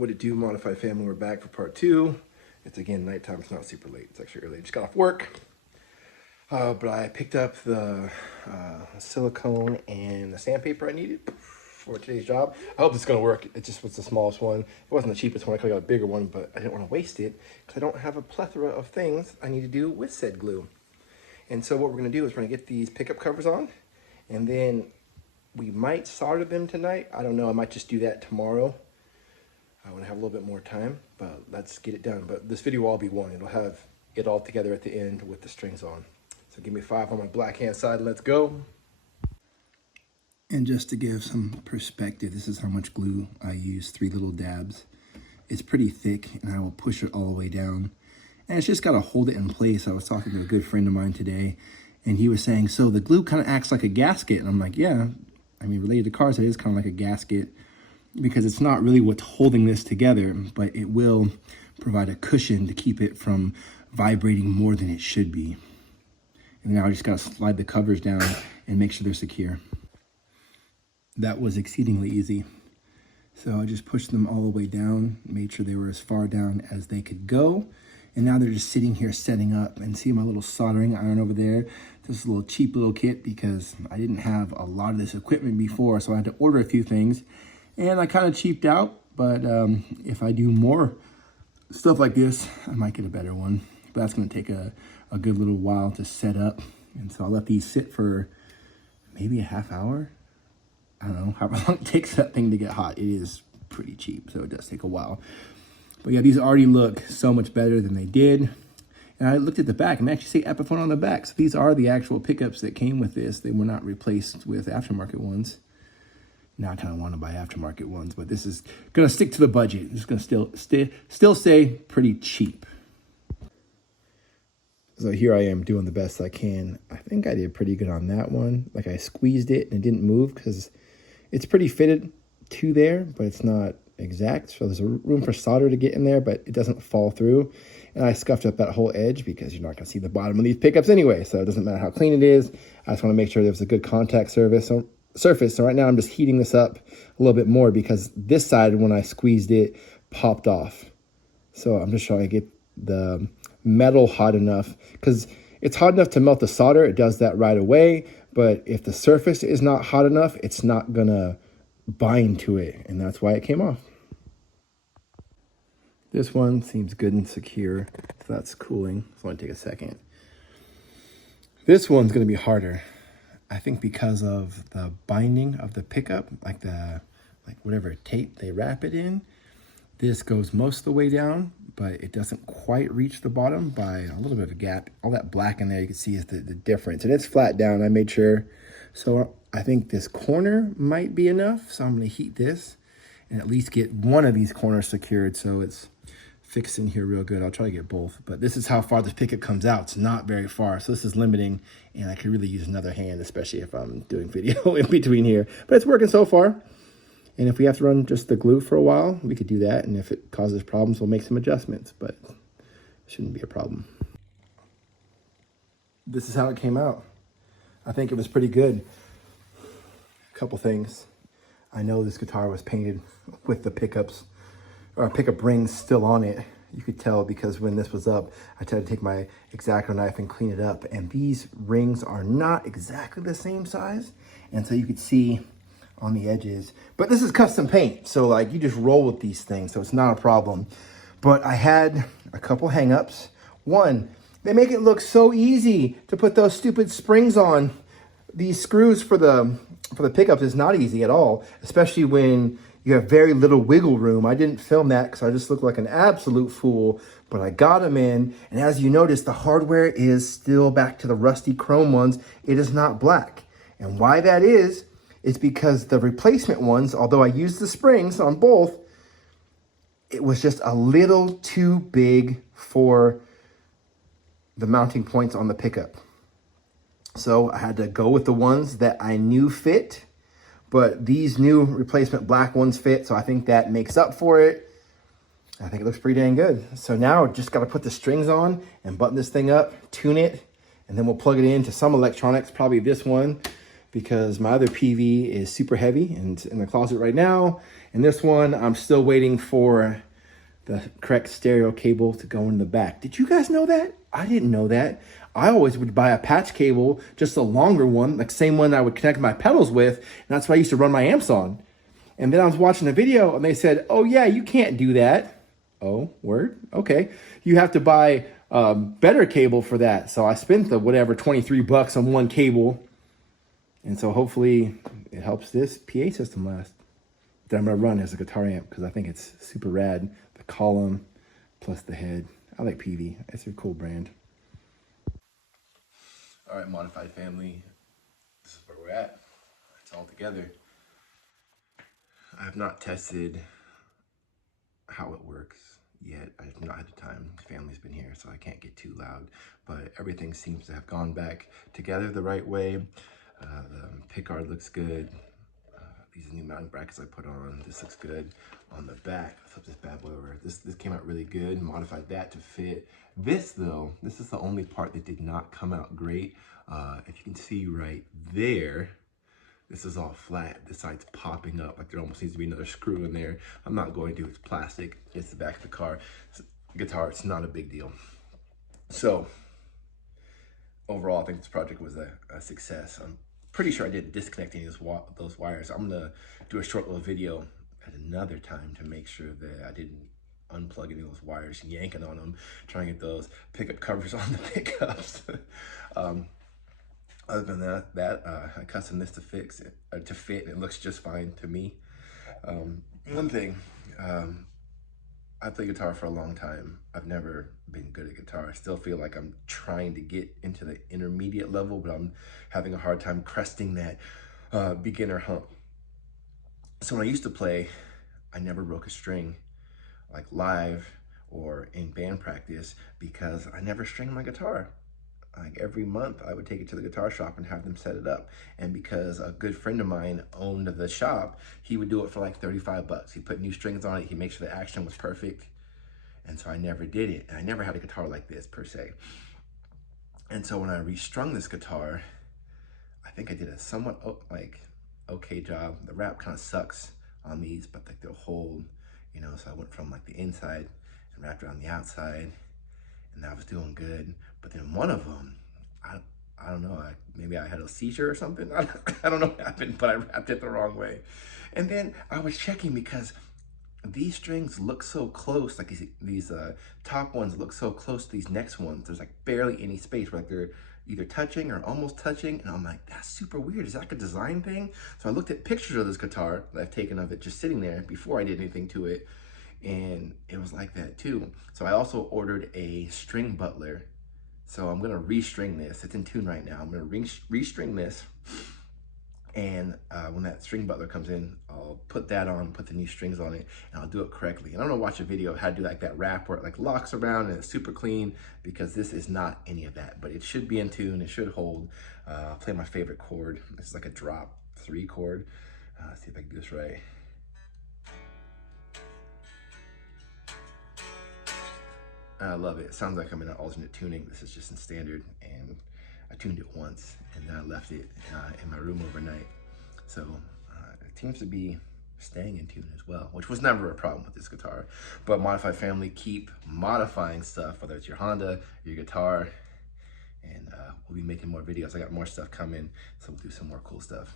What it do, Modified Family? We're back for part two. It's again nighttime. It's not super late. It's actually early. I just got off work. But I picked up the silicone and the sandpaper I needed for today's job. I hope it's going to work. It just was the smallest one. It wasn't the cheapest one. I could have got a bigger one, but I didn't want to waste it because I don't have a plethora of things I need to do with said glue. And so what we're going to do is we're going to get these pickup covers on, and then we might solder them tonight. I don't know. I might just do that tomorrow. I want to have a little bit more time, but let's get it done. But this video will all be one. It'll have it all together at the end with the strings on. So give me 5 on my black hand side. Let's go. And just to give some perspective, this is how much glue I use, 3 little dabs. It's pretty thick, and I will push it all the way down. And it's just got to hold it in place. I was talking to a good friend of mine today, and he was saying, so the glue kind of acts like a gasket. And I'm like, yeah, I mean, related to cars, it is kind of like a gasket, because it's not really what's holding this together, but it will provide a cushion to keep it from vibrating more than it should be. And now I just got to slide the covers down and make sure they're secure. That was exceedingly easy. So I just pushed them all the way down, made sure they were as far down as they could go. And now they're just sitting here setting up. And see my little soldering iron over there? This is a little cheap little kit because I didn't have a lot of this equipment before, so I had to order a few things. And I kind of cheaped out, but if I do more stuff like this, I might get a better one. But that's going to take a good little while to set up. And so I'll let these sit for maybe a half hour. I don't know, however long it takes that thing to get hot. It is pretty cheap, so it does take a while. But yeah, these already look so much better than they did. And I looked at the back, and they actually say Epiphone on the back. So these are the actual pickups that came with this. They were not replaced with aftermarket ones. Now I kind of want to buy aftermarket ones, but this is going to stick to the budget. It's going to still stay pretty cheap. So here I am doing the best I can. I think I did pretty good on that one. Like I squeezed it and it didn't move because it's pretty fitted to there, but it's not exact. So there's a room for solder to get in there, but it doesn't fall through. And I scuffed up that whole edge because you're not going to see the bottom of these pickups anyway. So it doesn't matter how clean it is. I just want to make sure there's a good contact surface. So right now I'm just heating this up a little bit more because this side, when I squeezed it, popped off. So I'm just trying to get the metal hot enough because it's hot enough to melt the solder. It does that right away. But if the surface is not hot enough, it's not going to bind to it. And that's why it came off. This one seems good and secure. So that's cooling. It's only take a second. This one's going to be harder. I think because of the binding of the pickup, like whatever tape they wrap it in, this goes most of the way down, but it doesn't quite reach the bottom by a little bit of a gap. All that black in there you can see is the difference, and it's flat down. I made sure. So I think this corner might be enough. So I'm going to heat this and at least get one of these corners secured so it's fixed in here real good. I'll try to get both, but this is how far this pickup comes out. It's not very far, so this is limiting, and I could really use another hand, especially if I'm doing video in between here. But it's working so far, and if we have to run just the glue for a while, we could do that, and if it causes problems, we'll make some adjustments, but it shouldn't be a problem. This is how it came out. I think it was pretty good. A couple things. I know this guitar was painted with the pickups or pickup rings still on it. You could tell because when this was up, I tried to take my X-Acto knife and clean it up, and these rings are not exactly the same size, and so you could see on the edges. But this is custom paint, so like you just roll with these things, so it's not a problem. But I had a couple hang-ups. One, they make it look so easy to put those stupid springs on. These screws for the pickups is not easy at all, especially when you have very little wiggle room. I didn't film that because I just looked like an absolute fool, but I got them in. And as you notice, the hardware is still back to the rusty chrome ones. It is not black. And why that is because the replacement ones, although I used the springs on both, it was just a little too big for the mounting points on the pickup. So I had to go with the ones that I knew fit. But these new replacement black ones fit, so I think that makes up for it. I think it looks pretty dang good. So now just got to put the strings on and button this thing up, tune it, and then we'll plug it into some electronics, probably this one, because my other PV is super heavy and it's in the closet right now. And this one, I'm still waiting for the correct stereo cable to go in the back. Did you guys know that? I didn't know that. I always would buy a patch cable, just a longer one, like same one I would connect my pedals with. And that's what I used to run my amps on. And then I was watching a video and they said, oh yeah, you can't do that. Oh, word? Okay. You have to buy better cable for that. So I spent the whatever, 23 bucks on one cable. And so hopefully it helps this PA system last. That I'm gonna run as a guitar amp because I think it's super rad. The column plus the head. I like PV. It's a cool brand. All right, Modified family. This is where we're at. It's all together. I have not tested how it works yet. I've not had the time. Family's been here, so I can't get too loud. But everything seems to have gone back together the right way. The pickguard looks good. These new mounting brackets I put on, this looks good. On the back, let's flip this bad boy over. This came out really good. Modified that to fit. This though, this is the only part that did not come out great. If you can see right there, this is all flat. This side's popping up, like there almost needs to be another screw in there. I'm not going to, it's plastic. It's the back of the guitar, it's not a big deal. So, overall, I think this project was a success. I'm pretty sure I didn't disconnect any of those wires. I'm gonna do a short little video at another time to make sure that I didn't unplug any of those wires and yanking on them, trying to get those pickup covers on the pickups. Other than that, I custom this to fit, and it looks just fine to me. One thing, I played guitar for a long time. I've never been good at guitar. I still feel like I'm trying to get into the intermediate level, but I'm having a hard time cresting that beginner hump. So when I used to play, I never broke a string, like live or in band practice, because I never stringed my guitar. Like every month I would take it to the guitar shop and have them set it up. And because a good friend of mine owned the shop, he would do it for like 35 bucks. He put new strings on it. He'd make sure the action was perfect. And so I never did it. And I never had a guitar like this per se. And so when I restrung this guitar, I think I did a somewhat okay job. The wrap kind of sucks on these, but like they'll hold, you know, so I went from like the inside and wrapped it on the outside. And that was doing good. But then one of them, I don't know, maybe I had a seizure or something. I don't know what happened, but I wrapped it the wrong way. And then I was checking because these strings look so close, like these top ones look so close to these next ones. There's like barely any space where like they're either touching or almost touching. And I'm like, that's super weird. Is that like a design thing? So I looked at pictures of this guitar that I've taken of it just sitting there before I did anything to it. And it was like that too. So I also ordered a string butler. So I'm gonna restring this. It's in tune right now. I'm gonna restring this. And when that string butler comes in, I'll put that on, put the new strings on it, and I'll do it correctly. And I'm gonna watch a video of how to do like that wrap where it like locks around and it's super clean, because this is not any of that, but it should be in tune, it should hold. I'll play my favorite chord. This is like a drop 3 chord. Let's see if I can do this right. I love it. It sounds like I'm in an alternate tuning. This is just in standard, and I tuned it once, and then I left it in my room overnight. So it seems to be staying in tune as well, which was never a problem with this guitar. But Modified family, keep modifying stuff, whether it's your Honda, your guitar, and we'll be making more videos. I got more stuff coming, so we'll do some more cool stuff.